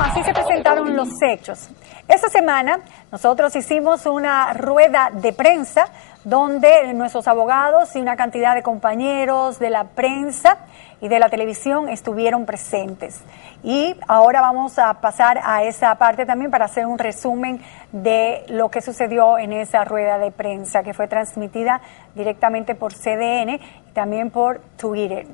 así se presentaron los hechos. Esta semana nosotros hicimos una rueda de prensa donde nuestros abogados y una cantidad de compañeros de la prensa y de la televisión estuvieron presentes. Y ahora vamos a pasar a esa parte también para hacer un resumen de lo que sucedió en esa rueda de prensa que fue transmitida directamente por CDN y también por Twitter.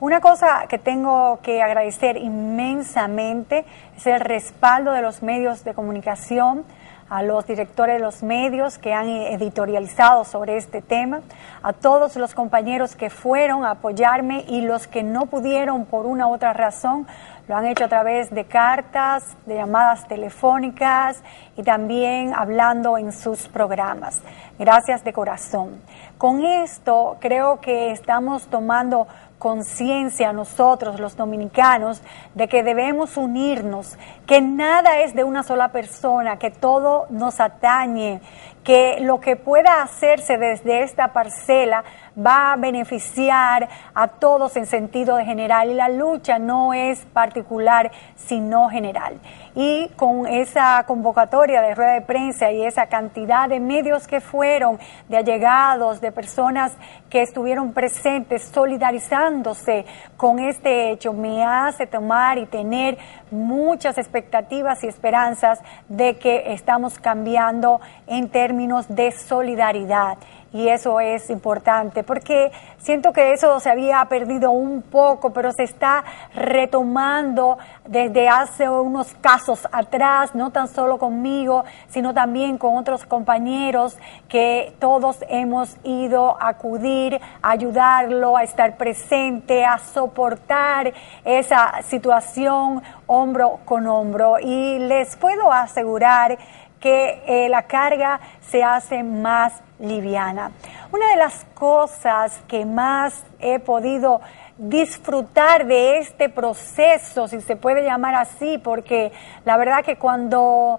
Una cosa que tengo que agradecer inmensamente es el respaldo de los medios de comunicación, a los directores de los medios que han editorializado sobre este tema, a todos los compañeros que fueron a apoyarme y los que no pudieron por una u otra razón, lo han hecho a través de cartas, de llamadas telefónicas y también hablando en sus programas. Gracias de corazón. Con esto creo que estamos tomando conciencia nosotros los dominicanos de que debemos unirnos, que nada es de una sola persona, que todo nos atañe, que lo que pueda hacerse desde esta parcela va a beneficiar a todos en sentido de general y la lucha no es particular sino general. Y con esa convocatoria de rueda de prensa y esa cantidad de medios que fueron, de allegados, de personas que estuvieron presentes solidarizándose con este hecho, me hace tomar y tener muchas expectativas y esperanzas de que estamos cambiando en términos de solidaridad. Y eso es importante porque siento que eso se había perdido un poco, pero se está retomando desde hace unos casos atrás, no tan solo conmigo, sino también con otros compañeros que todos hemos ido a acudir, a ayudarlo, a estar presente, a soportar esa situación hombro con hombro. Y les puedo asegurar que la carga se hace más liviana. Una de las cosas que más he podido disfrutar de este proceso, si se puede llamar así, porque la verdad que cuando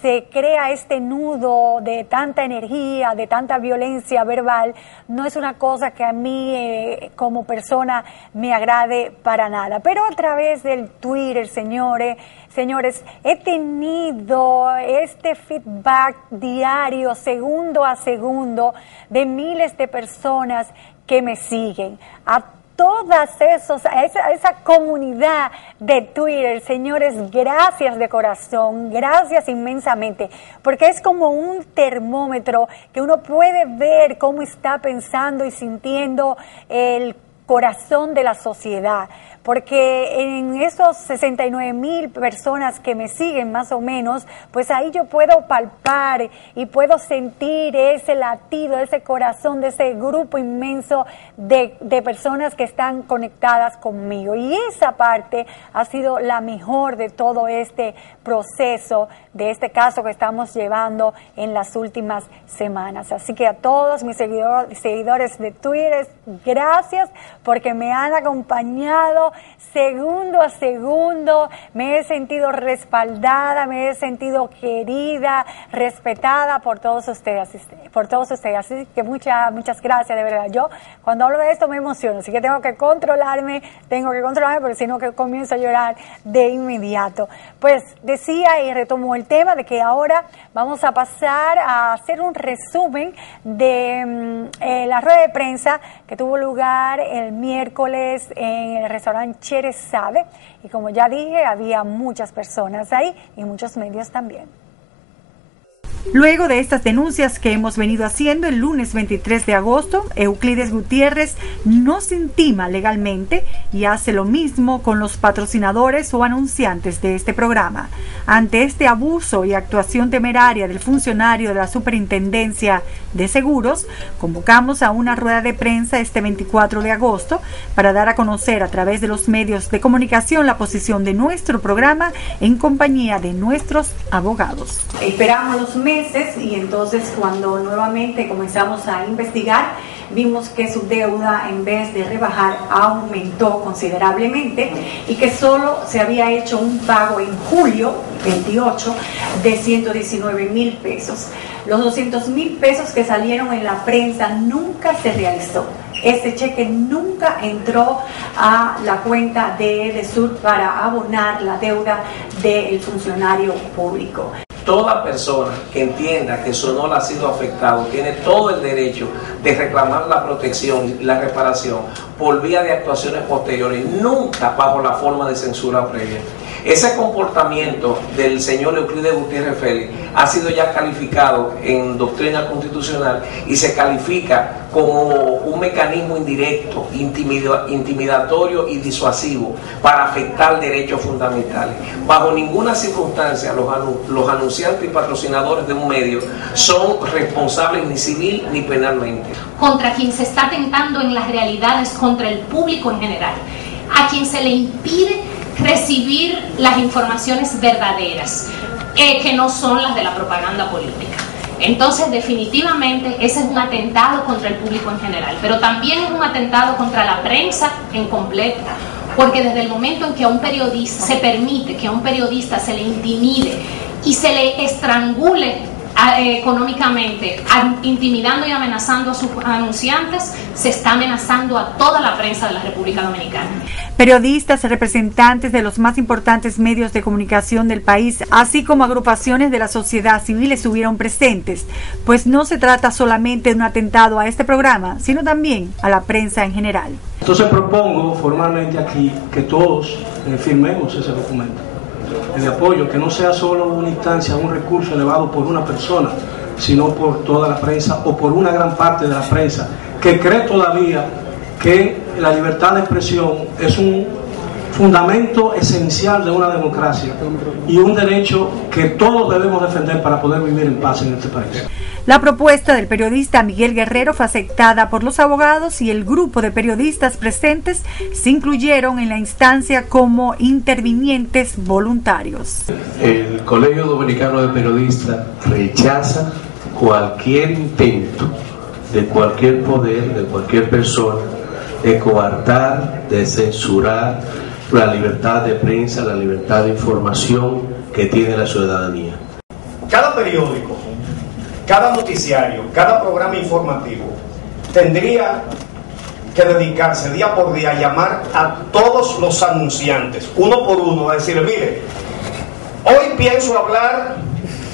se crea este nudo de tanta energía, de tanta violencia verbal, no es una cosa que a mí como persona me agrade para nada. Pero a través del Twitter, señores, he tenido este feedback diario, segundo a segundo, de miles de personas que me siguen. A esa comunidad de Twitter, señores, gracias de corazón, gracias inmensamente, porque es como un termómetro que uno puede ver cómo está pensando y sintiendo el corazón de la sociedad. Porque en esos 69,000 personas que me siguen más o menos, pues ahí yo puedo palpar y puedo sentir ese latido, ese corazón de ese grupo inmenso de personas que están conectadas conmigo. Y esa parte ha sido la mejor de todo este proceso, de este caso que estamos llevando en las últimas semanas. Así que a todos mis seguidores de Twitter, gracias porque me han acompañado segundo a segundo, me he sentido respaldada, me he sentido querida, respetada por todos ustedes, así que muchas gracias, de verdad. Yo cuando hablo de esto me emociono, así que tengo que controlarme, porque si no que comienzo a llorar de inmediato. Pues decía y retomo el tema de que ahora vamos a pasar a hacer un resumen de la rueda de prensa que tuvo lugar el miércoles en el restaurante Cherezade, y como ya dije, había muchas personas ahí y muchos medios también. Luego de estas denuncias que hemos venido haciendo, el lunes 23 de agosto, Euclides Gutiérrez nos intima legalmente y hace lo mismo con los patrocinadores o anunciantes de este programa. Ante este abuso y actuación temeraria del funcionario de la Superintendencia de Seguros, convocamos a una rueda de prensa este 24 de agosto para dar a conocer a través de los medios de comunicación la posición de nuestro programa en compañía de nuestros abogados. Esperamos los meses y entonces cuando nuevamente comenzamos a investigar, vimos que su deuda en vez de rebajar aumentó considerablemente y que solo se había hecho un pago en julio 28 de 119,000 pesos. Los 200,000 pesos que salieron en la prensa nunca se realizó. Ese cheque nunca entró a la cuenta de Edesur para abonar la deuda del funcionario público. Toda persona que entienda que su honor ha sido afectado tiene todo el derecho de reclamar la protección y la reparación por vía de actuaciones posteriores, nunca bajo la forma de censura previa. Ese comportamiento del señor Euclides Gutiérrez Félix ha sido ya calificado en doctrina constitucional y se califica como un mecanismo indirecto, intimidatorio y disuasivo para afectar derechos fundamentales. Bajo ninguna circunstancia los anunciantes y patrocinadores de un medio son responsables ni civil ni penalmente. Contra quien se está atentando en las realidades, contra el público en general, a quien se le impide recibir las informaciones verdaderas, que no son las de la propaganda política. Entonces, definitivamente, ese es un atentado contra el público en general, pero también es un atentado contra la prensa en completa, porque desde el momento en que a un periodista se permite que a un periodista se le intimide y se le estrangule económicamente, intimidando y amenazando a sus anunciantes, se está amenazando a toda la prensa de la República Dominicana. Periodistas, representantes de los más importantes medios de comunicación del país, así como agrupaciones de la sociedad civil estuvieron presentes, pues no se trata solamente de un atentado a este programa, sino también a la prensa en general. Entonces propongo formalmente aquí que todos firmemos ese documento de apoyo, que no sea solo una instancia, un recurso elevado por una persona, sino por toda la prensa o por una gran parte de la prensa, que cree todavía que la libertad de expresión es un fundamento esencial de una democracia y un derecho que todos debemos defender para poder vivir en paz en este país. La propuesta del periodista Miguel Guerrero fue aceptada por los abogados y el grupo de periodistas presentes se incluyeron en la instancia como intervinientes voluntarios. El Colegio Dominicano de Periodistas rechaza cualquier intento de cualquier poder, de cualquier persona, de coartar, de censurar la libertad de prensa, la libertad de información que tiene la ciudadanía. Cada periódico, cada noticiario, cada programa informativo tendría que dedicarse día por día a llamar a todos los anunciantes, uno por uno, a decirle: mire, hoy pienso hablar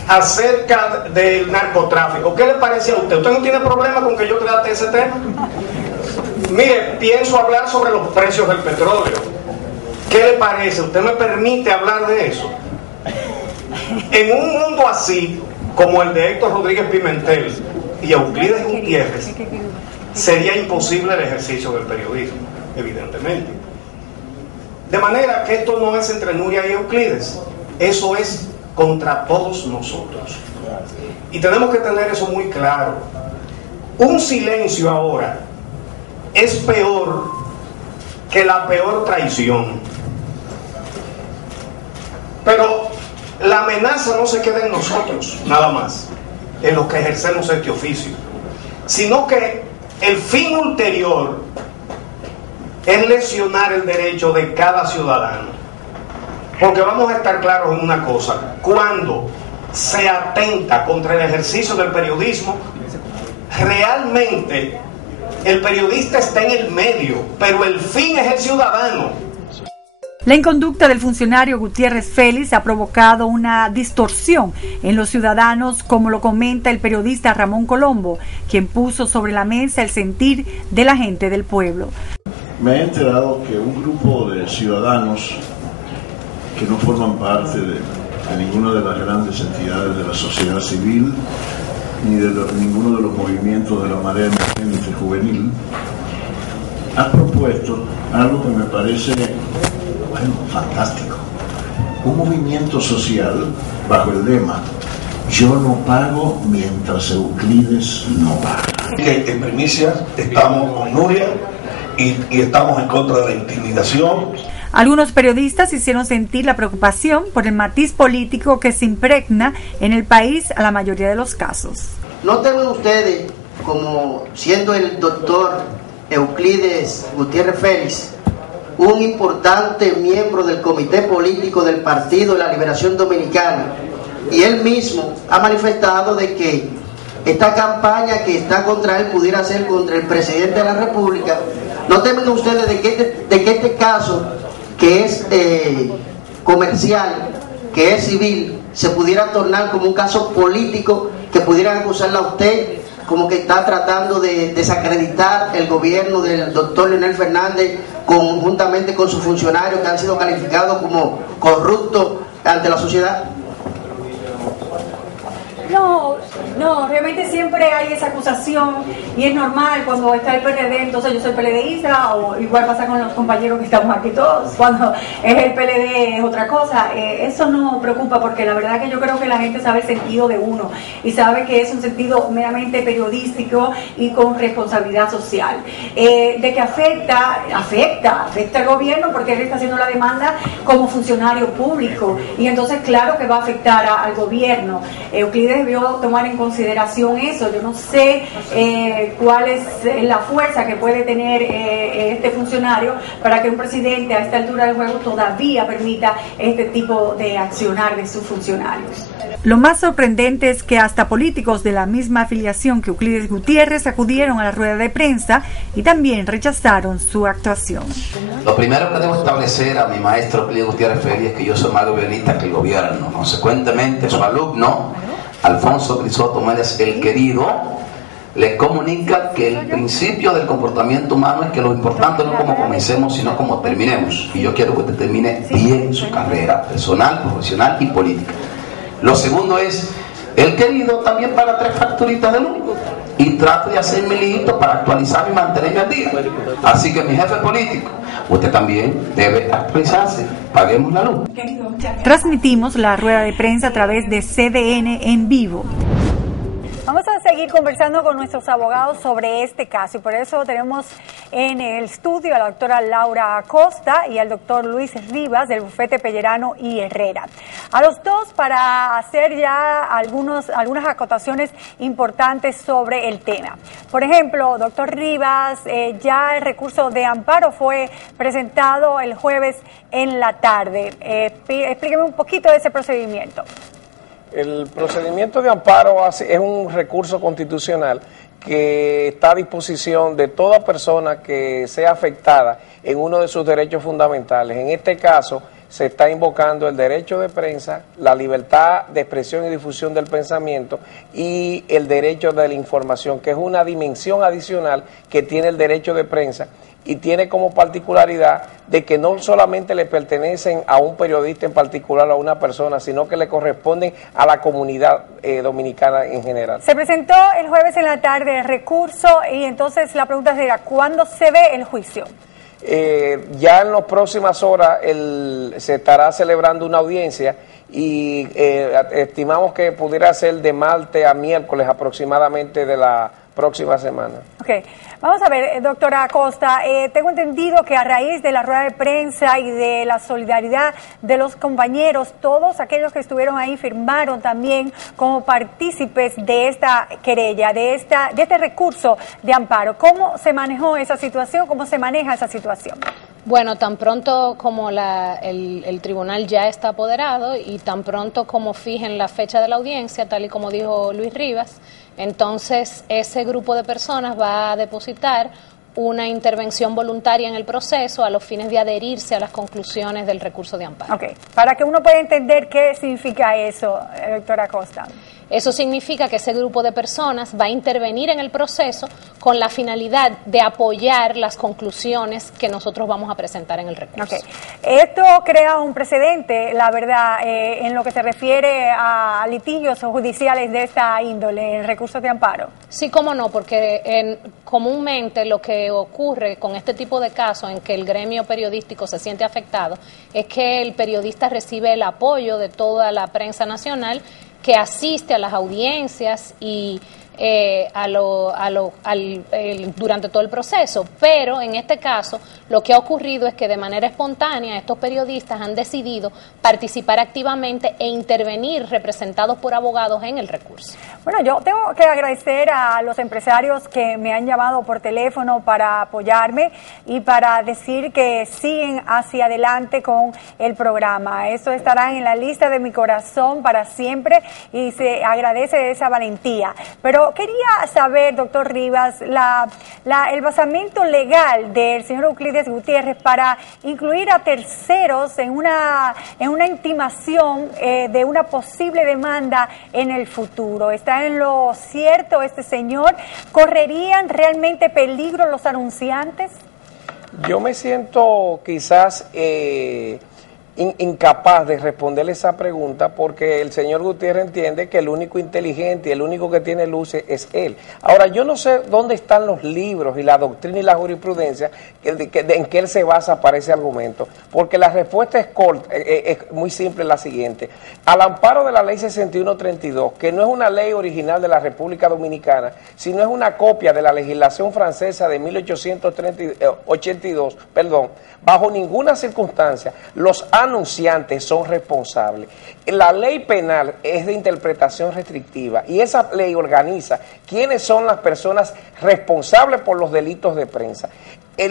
acerca del narcotráfico. ¿Qué le parece a usted? ¿Usted no tiene problema con que yo trate ese tema? Mire, pienso hablar sobre los precios del petróleo. ¿Qué le parece? ¿Usted me permite hablar de eso? En un mundo así, como el de Héctor Rodríguez Pimentel y Euclides Gutiérrez, sería imposible el ejercicio del periodismo, evidentemente. De manera que esto no es entre Nuria y Euclides, eso es contra todos nosotros. Y tenemos que tener eso muy claro. Un silencio ahora es peor que la peor traición. Pero la amenaza no se queda en nosotros, nada más, en los que ejercemos este oficio, sino que el fin ulterior es lesionar el derecho de cada ciudadano. Porque vamos a estar claros en una cosa: cuando se atenta contra el ejercicio del periodismo, realmente el periodista está en el medio, pero el fin es el ciudadano. La inconducta del funcionario Gutiérrez Félix ha provocado una distorsión en los ciudadanos, como lo comenta el periodista Ramón Colombo, quien puso sobre la mesa el sentir de la gente del pueblo. Me he enterado que un grupo de ciudadanos que no forman parte de ninguna de las grandes entidades de la sociedad civil, ni de ninguno de los movimientos de la marea emergente juvenil, ha propuesto algo que me parece, fantástico. Un movimiento social bajo el lema: yo no pago mientras Euclides no paga. Que en primicia estamos con Nuria y estamos en contra de la intimidación. Algunos periodistas hicieron sentir la preocupación por el matiz político que se impregna en el país a la mayoría de los casos. Noten ustedes, como siendo el doctor Euclides Gutiérrez Félix un importante miembro del comité político del Partido de la Liberación Dominicana, y él mismo ha manifestado de que esta campaña que está contra él pudiera ser contra el presidente de la República. ¿No temen ustedes de que este caso, que es comercial, que es civil, se pudiera tornar como un caso político, que pudieran acusarla a usted como que está tratando de desacreditar el gobierno del doctor Leonel Fernández conjuntamente con sus funcionarios que han sido calificados como corruptos ante la sociedad? No, realmente siempre hay esa acusación y es normal cuando está el PRD, entonces yo soy PLDista, o igual pasa con los compañeros que estamos aquí todos, cuando es el PLD es otra cosa. Eso no preocupa porque la verdad que yo creo que la gente sabe el sentido de uno y sabe que es un sentido meramente periodístico y con responsabilidad social. De que afecta al gobierno porque él está haciendo la demanda como funcionario público y entonces claro que va a afectar al gobierno. Euclides debió tomar en consideración eso. Yo no sé cuál es la fuerza que puede tener este funcionario para que un presidente a esta altura del juego todavía permita este tipo de accionar de sus funcionarios. Lo más sorprendente es que hasta políticos de la misma afiliación que Euclides Gutiérrez acudieron a la rueda de prensa y también rechazaron su actuación. Lo primero que debo establecer a mi maestro Euclides Gutiérrez Félix es que yo soy más gobernista que el gobierno. Consecuentemente, su alumno Alfonso Crisóstomo, el querido, le comunica que el principio del comportamiento humano es que lo importante no es cómo comencemos, sino cómo terminemos. Y yo quiero que usted termine bien su carrera personal, profesional y política. Lo segundo es, el querido también paga 3 facturitas de luz y trato de hacer mi liguito para actualizar y mantenerme al día. Así que mi jefe político, usted también debe actualizarse. Paguemos la luz. Transmitimos la rueda de prensa a través de CDN en vivo. Vamos a seguir conversando con nuestros abogados sobre este caso y por eso tenemos en el estudio a la doctora Laura Acosta y al doctor Luis Rivas del bufete Pellerano y Herrera. A los dos para hacer ya algunas acotaciones importantes sobre el tema. Por ejemplo, doctor Rivas, ya el recurso de amparo fue presentado el jueves en la tarde. Explíqueme un poquito de ese procedimiento. El procedimiento de amparo es un recurso constitucional que está a disposición de toda persona que sea afectada en uno de sus derechos fundamentales. En este caso, se está invocando el derecho de prensa, la libertad de expresión y difusión del pensamiento y el derecho de la información, que es una dimensión adicional que tiene el derecho de prensa y tiene como particularidad de que no solamente le pertenecen a un periodista en particular o a una persona, sino que le corresponden a la comunidad dominicana en general. Se presentó el jueves en la tarde el recurso y entonces la pregunta sería, ¿cuándo se ve el juicio? Ya en las próximas horas se estará celebrando una audiencia y estimamos que pudiera ser de martes a miércoles aproximadamente de la próxima semana. Okay. Vamos a ver, doctora Acosta, tengo entendido que a raíz de la rueda de prensa y de la solidaridad de los compañeros, todos aquellos que estuvieron ahí firmaron también como partícipes de esta querella, de este recurso de amparo. ¿Cómo se manejó esa situación? ¿Cómo se maneja esa situación? Bueno, tan pronto como el tribunal ya está apoderado y tan pronto como fijen la fecha de la audiencia, tal y como dijo Luis Rivas, entonces ese grupo de personas va a depositar una intervención voluntaria en el proceso a los fines de adherirse a las conclusiones del recurso de amparo. Okay. Para que uno pueda entender qué significa eso, doctora Acosta. Eso significa que ese grupo de personas va a intervenir en el proceso con la finalidad de apoyar las conclusiones que nosotros vamos a presentar en el recurso. Okay. Esto crea un precedente, la verdad, en lo que se refiere a litigios judiciales de esta índole, en recursos de amparo. Sí, cómo no, porque comúnmente lo que ocurre con este tipo de casos en que el gremio periodístico se siente afectado es que el periodista recibe el apoyo de toda la prensa nacional que asiste a las audiencias y durante todo el proceso, pero en este caso lo que ha ocurrido es que de manera espontánea estos periodistas han decidido participar activamente e intervenir representados por abogados en el recurso. Bueno, yo tengo que agradecer a los empresarios que me han llamado por teléfono para apoyarme y para decir que siguen hacia adelante con el programa. Eso estará en la lista de mi corazón para siempre y se agradece esa valentía. Pero Pero quería saber, doctor Rivas, el basamento legal del señor Euclides Gutiérrez para incluir a terceros en una intimación de una posible demanda en el futuro. ¿Está en lo cierto este señor? ¿Correrían realmente peligro los anunciantes? Yo me siento quizás incapaz de responderle esa pregunta porque el señor Gutiérrez entiende que el único inteligente y el único que tiene luces es él. Ahora, yo no sé dónde están los libros y la doctrina y la jurisprudencia en que él se basa para ese argumento, porque la respuesta es muy simple, la siguiente. Al amparo de la ley 6132, que no es una ley original de la República Dominicana, sino es una copia de la legislación francesa de 1882, bajo ninguna circunstancia los anunciantes son responsables. La ley penal es de interpretación restrictiva y esa ley organiza quiénes son las personas responsables por los delitos de prensa.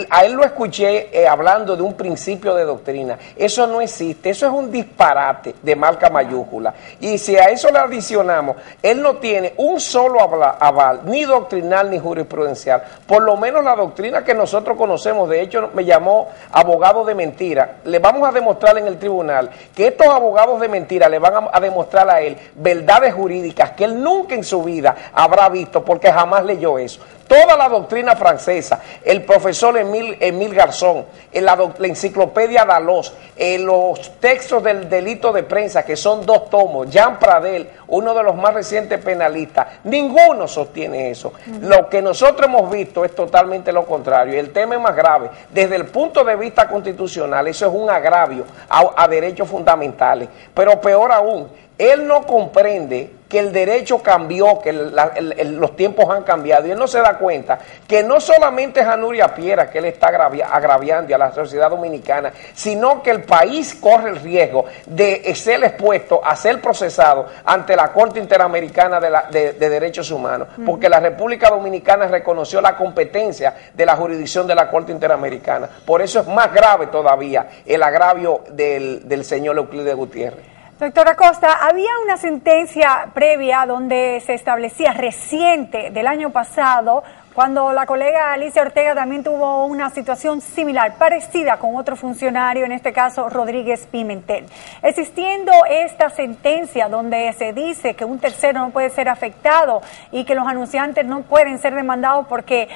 A él lo escuché hablando de un principio de doctrina. Eso no existe, eso es un disparate de marca mayúscula. Y si a eso le adicionamos, él no tiene un solo aval, ni doctrinal ni jurisprudencial, por lo menos la doctrina que nosotros conocemos. De hecho, me llamó abogado de mentira. Le vamos a demostrar en el tribunal que estos abogados de mentira le van a demostrar a él verdades jurídicas que él nunca en su vida habrá visto porque jamás leyó eso. Toda la doctrina francesa, el profesor Emile Garzón, la enciclopedia Dallos, los textos del delito de prensa, que son 2 tomos, Jean Pradel, uno de los más recientes penalistas, ninguno sostiene eso. Lo que nosotros hemos visto es totalmente lo contrario, y el tema es más grave. Desde el punto de vista constitucional, eso es un agravio a derechos fundamentales, pero peor aún, él no comprende que el derecho cambió, que los tiempos han cambiado, y él no se da cuenta que no solamente es a Nuria Piera que él está agraviando a la sociedad dominicana, sino que el país corre el riesgo de ser expuesto a ser procesado ante la Corte Interamericana de Derechos Humanos, porque la República Dominicana reconoció la competencia de la jurisdicción de la Corte Interamericana. Por eso es más grave todavía el agravio del señor Euclides Gutiérrez. Doctora Costa, había una sentencia previa donde se establecía, reciente, del año pasado, cuando la colega Alicia Ortega también tuvo una situación similar, parecida con otro funcionario, en este caso Rodríguez Pimentel. Existiendo esta sentencia donde se dice que un tercero no puede ser afectado y que los anunciantes no pueden ser demandados porque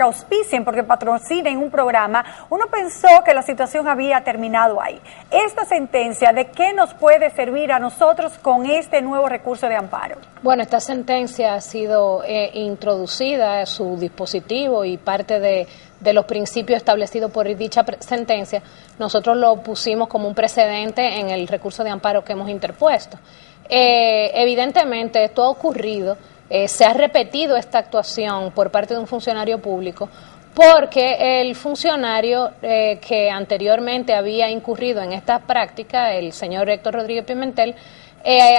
auspicien, porque patrocinen un programa, uno pensó que la situación había terminado ahí. Esta sentencia, ¿de qué nos puede servir a nosotros con este nuevo recurso de amparo? Bueno, esta sentencia ha sido introducida, su dispositivo y parte de los principios establecidos por dicha sentencia, nosotros lo pusimos como un precedente en el recurso de amparo que hemos interpuesto. Evidentemente esto ha ocurrido, se ha repetido esta actuación por parte de un funcionario público, porque el funcionario que anteriormente había incurrido en esta práctica, el señor Héctor Rodríguez Pimentel,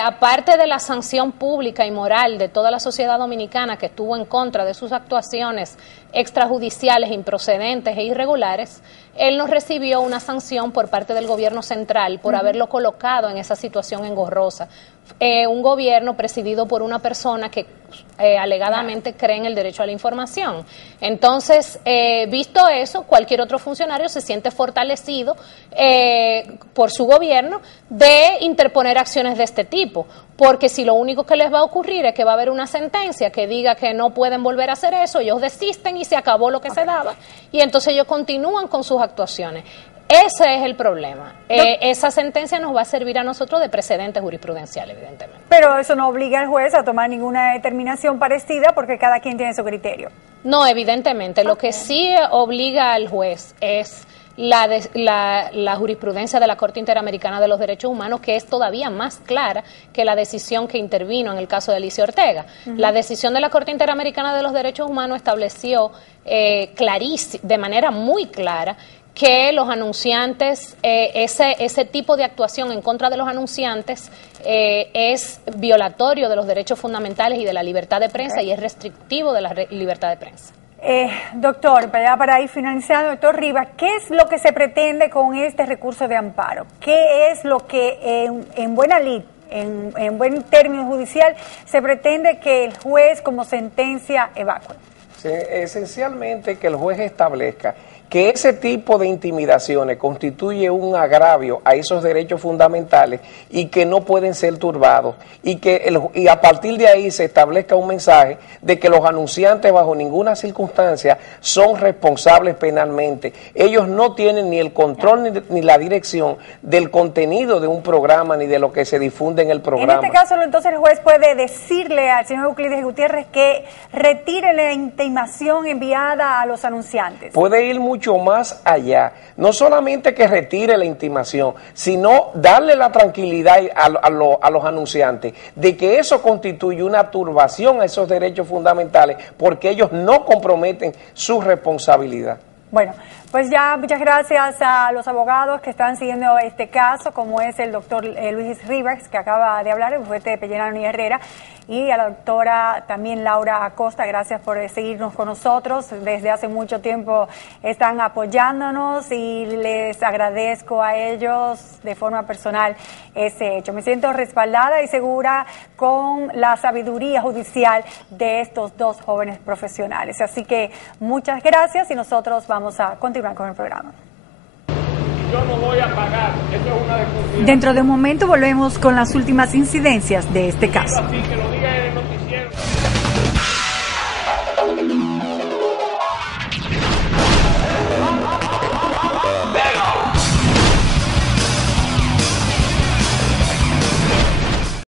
aparte de la sanción pública y moral de toda la sociedad dominicana que estuvo en contra de sus actuaciones extrajudiciales, improcedentes e irregulares, él no recibió una sanción por parte del gobierno central por haberlo colocado en esa situación engorrosa. Un gobierno presidido por una persona que alegadamente cree en el derecho a la información. Entonces, visto eso, cualquier otro funcionario se siente fortalecido por su gobierno de interponer acciones de este tipo, porque si lo único que les va a ocurrir es que va a haber una sentencia que diga que no pueden volver a hacer eso, ellos desisten y se acabó lo que se daba, y entonces ellos continúan con sus actuaciones. Ese es el problema. Esa sentencia nos va a servir a nosotros de precedente jurisprudencial, evidentemente. Pero eso no obliga al juez a tomar ninguna determinación parecida porque cada quien tiene su criterio. No, evidentemente. Lo que sí obliga al juez es la jurisprudencia de la Corte Interamericana de los Derechos Humanos, que es todavía más clara que la decisión que intervino en el caso de Alicia Ortega. La decisión de la Corte Interamericana de los Derechos Humanos estableció de manera muy clara que los anunciantes, ese tipo de actuación en contra de los anunciantes es violatorio de los derechos fundamentales y de la libertad de prensa y es restrictivo de la libertad de prensa. Doctor, para ir finalizando, doctor Rivas, ¿qué es lo que se pretende con este recurso de amparo? ¿Qué es lo que en buena lid en buen término judicial, se pretende que el juez como sentencia evacue? Sí, esencialmente que el juez establezca que ese tipo de intimidaciones constituye un agravio a esos derechos fundamentales y que no pueden ser turbados, y a partir de ahí se establezca un mensaje de que los anunciantes bajo ninguna circunstancia son responsables penalmente. Ellos no tienen ni el control ni la dirección del contenido de un programa ni de lo que se difunde en el programa. En este caso, entonces, el juez puede decirle al señor Euclides Gutiérrez que retire la intimación enviada a los anunciantes. Puede ir mucho más allá, no solamente que retire la intimación, sino darle la tranquilidad a los anunciantes de que eso constituye una turbación a esos derechos fundamentales porque ellos no comprometen su responsabilidad. Bueno, pues ya muchas gracias a los abogados que están siguiendo este caso, como es el doctor Luis Rivas, que acaba de hablar, el juez de Pellerano y Herrera, y a la doctora también Laura Acosta. Gracias por seguirnos con nosotros. Desde hace mucho tiempo están apoyándonos y les agradezco a ellos de forma personal ese hecho. Me siento respaldada y segura con la sabiduría judicial de estos dos jóvenes profesionales. Así que muchas gracias y nosotros vamos a continuar con el programa. Yo no voy a pagar, eso es una discusión. Dentro de un momento volvemos con las últimas incidencias de este caso. Así que lo